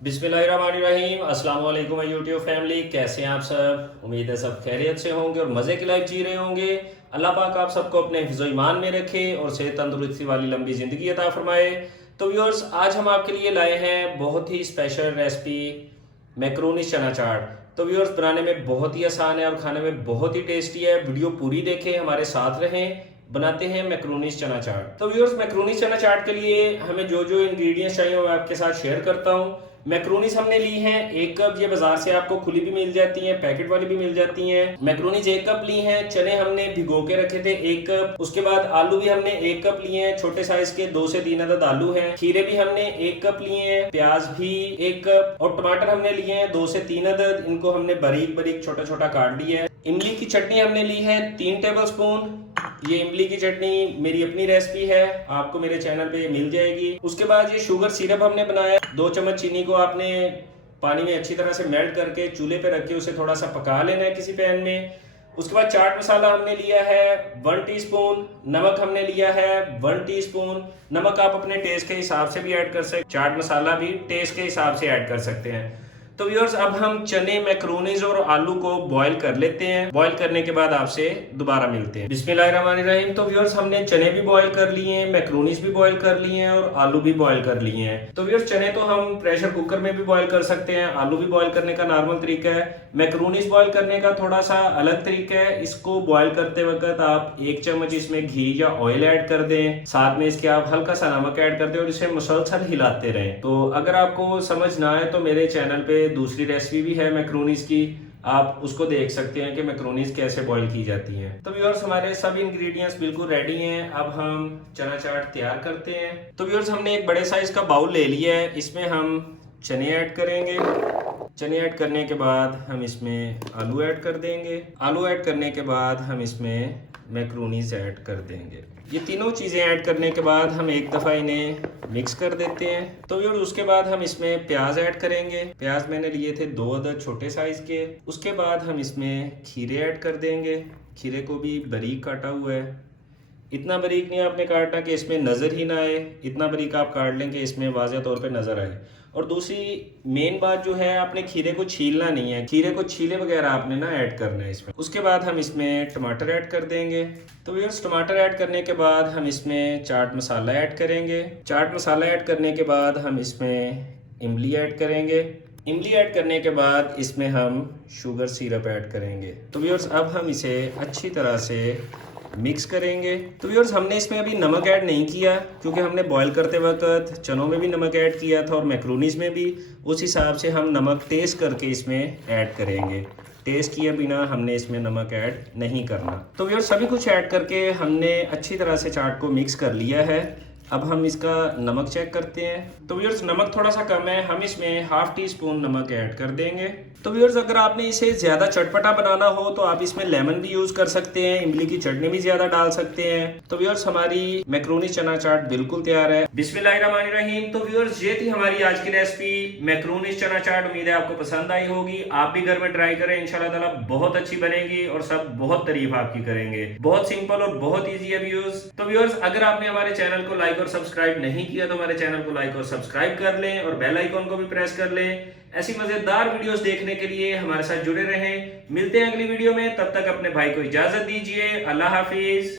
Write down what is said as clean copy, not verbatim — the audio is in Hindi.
बिस्मिल्लाहिर्रहमानिर्रहीम। अस्सलाम वालेकुम माय यूट्यूब फैमिली, कैसे हैं आप सब। उम्मीद है सब खैरियत से होंगे और मज़े की लाइफ जी रहे होंगे। अल्लाह पाक आप सबको अपने हिफ्ज़ ईमान में रखे और सेहत तंदुरुस्ती वाली लंबी ज़िंदगी अता फरमाए। तो व्यूअर्स, आज हम आपके लिए लाए हैं बहुत ही स्पेशल रेसिपी, मैक्रोनी चना चाट। तो व्यूअर्स, बनाने में बहुत ही आसान है और खाने में बहुत ही टेस्टी है। वीडियो पूरी देखें, हमारे साथ रहें। बनाते हैं मैक्रोनी चना चाट। तो व्यूअर्स, मैक्रोनी चना चाट के लिए हमें जो जो इंग्रेडिएंट्स चाहिए वो मैं आपके साथ शेयर करता हूँ। मैक्रोनीज हमने ली हैं 1 कप। ये बाजार से आपको खुली भी मिल जाती हैं, पैकेट वाली भी मिल जाती हैं। मैक्रोनीज 1 कप ली हैं। चने हमने भिगो के रखे थे 1 कप। उसके बाद आलू भी हमने 1 कप लिए हैं, छोटे साइज के 2 से 3 अदद आलू हैं। खीरे भी हमने 1 कप लिए हैं। प्याज भी 1 कप और टमाटर हमने लिए हैं 2 से 3 अदद। इनको हमने बारीक बारीक छोटा छोटा काट लिया है। इमली की चटनी हमने ली है 3 टेबल स्पून। ये इमली की चटनी मेरी अपनी रेसिपी है, आपको मेरे चैनल पे मिल जाएगी। उसके बाद ये शुगर सिरप हमने बनाया। 2 चम्मच चीनी को आपने पानी में अच्छी तरह से मेल्ट करके चूल्हे पे रख के उसे थोड़ा सा पका लेना है किसी पैन में। उसके बाद चाट मसाला हमने लिया है 1 टीस्पून। नमक हमने लिया है 1 टीस्पून। नमक आप अपने टेस्ट के हिसाब से भी ऐड कर सकते, चाट मसाला भी टेस्ट के हिसाब से ऐड कर सकते हैं। तो व्यूअर्स, अब हम चने, मैक्रोनीज और आलू को बॉईल कर लेते हैं। बॉईल करने के बाद आपसे दोबारा मिलते हैं। बिस्मिल्लाहिर्रहमानिर्रहीम। तो व्यूअर्स, हमने चने भी बॉईल कर लिए हैं, मैक्रोनीज भी बॉईल कर लिए हैं और आलू भी बॉईल कर लिए हैं। तो व्यूअर्स, चने तो हम प्रेशर कुकर में भी बॉईल कर सकते हैं, आलू भी बॉईल करने का नॉर्मल तरीका है। मैक्रोनीज बॉईल करने का थोड़ा सा अलग तरीका है। इसको बॉईल करते वक्त आप 1 चम्मच इसमें घी या ऑयल ऐड कर दें, साथ में इसके आप हल्का सा नमक ऐड कर दें और इसे मुसलसल हिलाते रहें। तो अगर आपको समझ ना आए तो मेरे चैनल पे दूसरी रेसिपी भी है मैक्रोनीज की, आप उसको देख सकते हैं कि मैक्रोनीज कैसे बॉईल की जाती हैं। तो व्यूअर्स, हमारे सब इंग्रेडिएंट्स बिल्कुल रेडी हैं। अब हम चना चाट तैयार करते हैं। तो व्यूअर्स, हमने एक बड़े साइज का बाउल ले लिया है। इसमें हम चने ऐड करेंगे। चने ऐड करने के बाद हम इसमें आलू ऐड कर देंगे। आलू ऐड करने के बाद हम इसमें मैक्रोनीज ऐड कर देंगे। ये तीनों चीज़ें ऐड करने के बाद हम एक दफ़ा इन्हें मिक्स कर देते हैं। तो व्यूअर्स, उसके बाद हम इसमें प्याज ऐड करेंगे। प्याज मैंने लिए थे 2 अदद छोटे साइज़ के। उसके बाद हम इसमें खीरे ऐड कर देंगे। खीरे को भी बारीक काटा हुआ है। इतना बारीक नहीं आपने काटना कि इसमें नज़र ही ना आए, इतना बारीक आप काट लें कि इसमें वाज़ह तौर पे नज़र आए। और दूसरी मेन बात जो है, आपने खीरे को छीलना नहीं है, खीरे को छीले वगैरह आपने ना ऐड करना है इसमें। उसके बाद हम इसमें टमाटर ऐड कर देंगे। तो व्यूअर्स, टमाटर ऐड करने के बाद हम इसमें चाट मसाला ऐड करेंगे। चाट मसाला ऐड करने के बाद हम इसमें इमली ऐड करेंगे। इमली ऐड करने के बाद इसमें हम शुगर सिरप ऐड करेंगे। तो व्यूअर्स, अब हम इसे अच्छी तरह से मिक्स करेंगे। तो व्यूअर्स, हमने इसमें अभी नमक ऐड नहीं किया क्योंकि हमने बॉईल करते वक्त चनों में भी नमक ऐड किया था और मैक्रोनीज में भी। उस हिसाब से हम नमक टेस्ट करके इसमें ऐड करेंगे। टेस्ट किए बिना हमने इसमें नमक ऐड नहीं करना। तो व्यूअर्स, सभी कुछ ऐड करके हमने अच्छी तरह से चाट को मिक्स कर लिया है। अब हम इसका नमक चेक करते हैं। तो व्यूअर्स, नमक थोड़ा सा कम है, हम इसमें ½ टीस्पून नमक ऐड कर देंगे। तो व्यूअर्स, अगर आपने इसे ज़्यादा चटपटा बनाना हो तो आप इसमें लेमन भी यूज़ कर सकते हैं, इमली की चटनी भी ज़्यादा डाल सकते हैं। तो व्यूअर्स, हमारी मैक्रोनी चना चाट बिल्कुल तैयार है। बिस्मिल्लाहिर्रहमानिर्रहीम। तो व्यूअर्स, ये थी हमारी आज की रेसिपी मैक्रोनी चना चाट। उम्मीद है आपको पसंद आई होगी। आप भी घर में ट्राई करें, इंशाल्लाह ताला बहुत अच्छी बनेगी और सब बहुत तारीफ आपकी करेंगे। बहुत सिंपल और बहुत ईजी है व्यूअर्स। तो व्यूअर्स, अगर आपने हमारे चैनल को लाइक और सब्सक्राइब नहीं किया तो हमारे चैनल को लाइक और सब्सक्राइब कर लें और बेल आइकॉन को भी प्रेस कर लें। ऐसी मजेदार वीडियोस देखने के लिए हमारे साथ जुड़े रहें। मिलते हैं अगली वीडियो में, तब तक अपने भाई को इजाजत दीजिए। अल्लाह हाफिज।